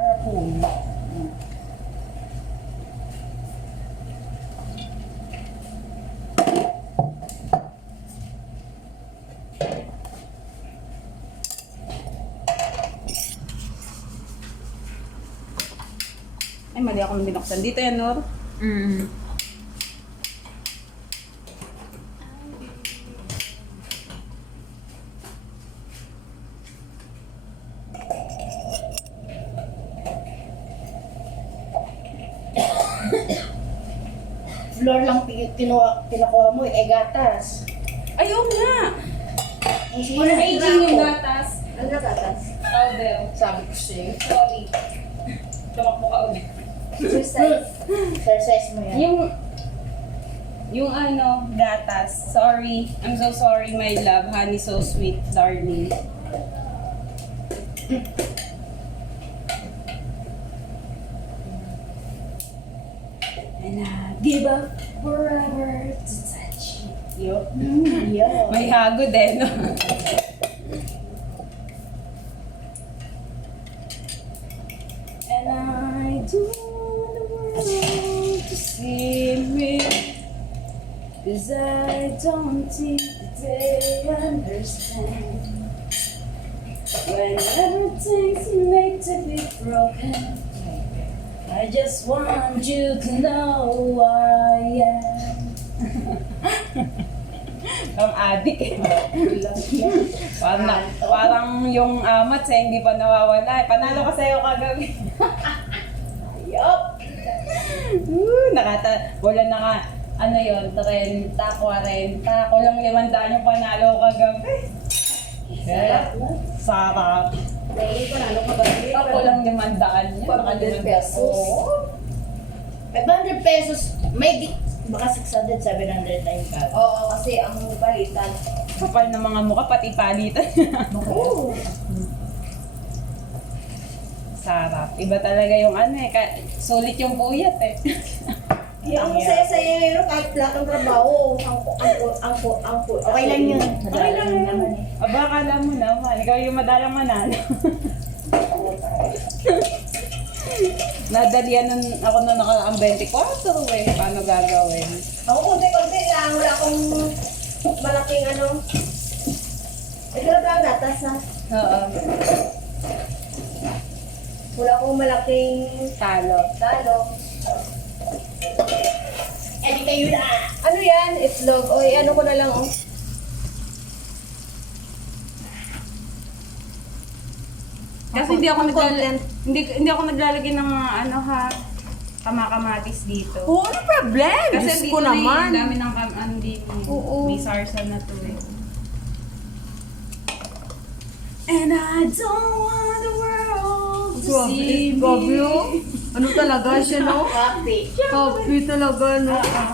Hapon. Ay, mali akong binuksan. Dito yan, Nor. Floor lang pinakuha mo, gatas. Ayaw nga! Wala Aging yung gatas. Ano na gatas? Powder. Sabi ko sa'yo. Sorry. Tumakbo ka ulit. Exercise mo yan. Yung ano, gatas. Sorry. I'm so sorry, my love. Honey, so sweet, darling. And I give up forever to touch you. Yeah. May hagod eh, no? And I do want the world to see me, 'cause I don't think that they understand. When everything's made to be broken, I just want you to know who I am. Ang adik eh. Parang yung amat sa hindi pa nawawala. Panalo ka sa'yo kagabi. Yup. Wala na nga. Ano yun? 30, 40. Kulang 500 yung panalo kagabi. Sarap. Dahil panalo ka ba? Ako lang 500 niya. 500 pesos. 500 pesos. May baka 600, 700 na yung kag. Oo, kasi ang palitan. Kapal ng mga mukha, pati palitan. Oo. Sarap. Iba talaga yung ano eh. Sulit yung puyat eh. Ang saya-saya ngayon kahit lahat ng trabaho. Okay lang yun. Okay lang yun. naman eh. Aba, akala mo naman. Ikaw yung madalang manalo. Nadalian ako nung nakaraang 24 eh. Paano gagawin? Ako konti-konti lang. Wala akong malaking ano. Ito lang ang gatas ha. Oo. Wala akong malaking Talo. talo. Eh di kayo na. Ano yan? Itlog. O ano ko na lang oh. Kasi hindi ako Ang naglalagay, hindi ako naglalagay ng mga ano ha, kamakamatis dito. Oo, ano problem? Kasi Diyos dito ko na naman. yung dami ng ano dito. Oo. May sarsa na to eh. And I don't want the world to see Grabe, me. oh. Ano talaga siya, no? Happy. Coffee talaga, no? Oo.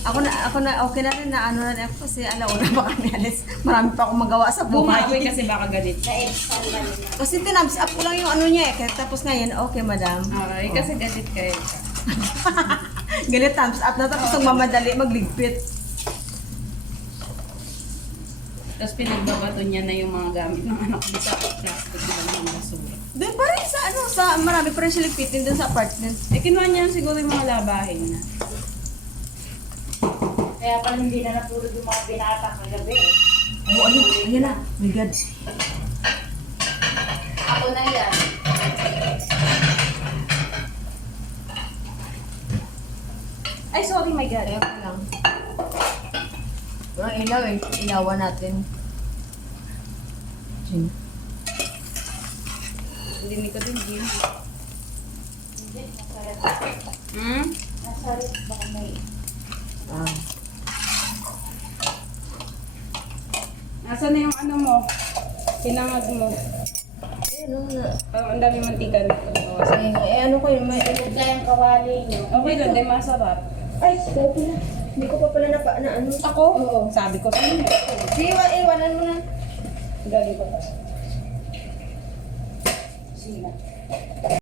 Ako na, okay na rin na ano na rin ako kasi alauna pa kami alis. Marami pa akong magawa sa Bumawi buhay. kasi baka galit. Na-exam na nila. Kasi tinabs up ko lang yung ano niya eh. Kaya tapos ngayon, okay madam. Okay, kasi galit kayo. Ganit thumbs up na tapos ang mamadali magligpit. Tapos pinagbabato niya na yung mga gamit ng anak ko sa plastic na ng basura. Doon pa rin sa ano, sa marami pa rin siya ligpitin doon sa apartment. Eh, kinuha niya siguro yung mga labahin na. Kaya pala hindi na natulog yung mga binata kagabi. Oo, ayun, ayun na. My God. Ako na yan. Ay, sorry, my God. Kaya ko lang. Walang ilaw eh. Ilawan natin. Sige. Hindi ko din, Jim. Hindi, nasarap. Hmm? Nasarap baka may... Ah. Nasaan na yung ano mo? Pinangag mo. Ayun, ano. Parang ang dami mantika dito. Bawasan. Ano ko yun? May... Huwag na yung kawali nyo. Okay lang, di masarap. Ay, okay na. Hindi ko pa pala na ano. Ako? Oo. Sabi ko sa inyo. Di, iwanan mo na. Galing ko pa. Sige na.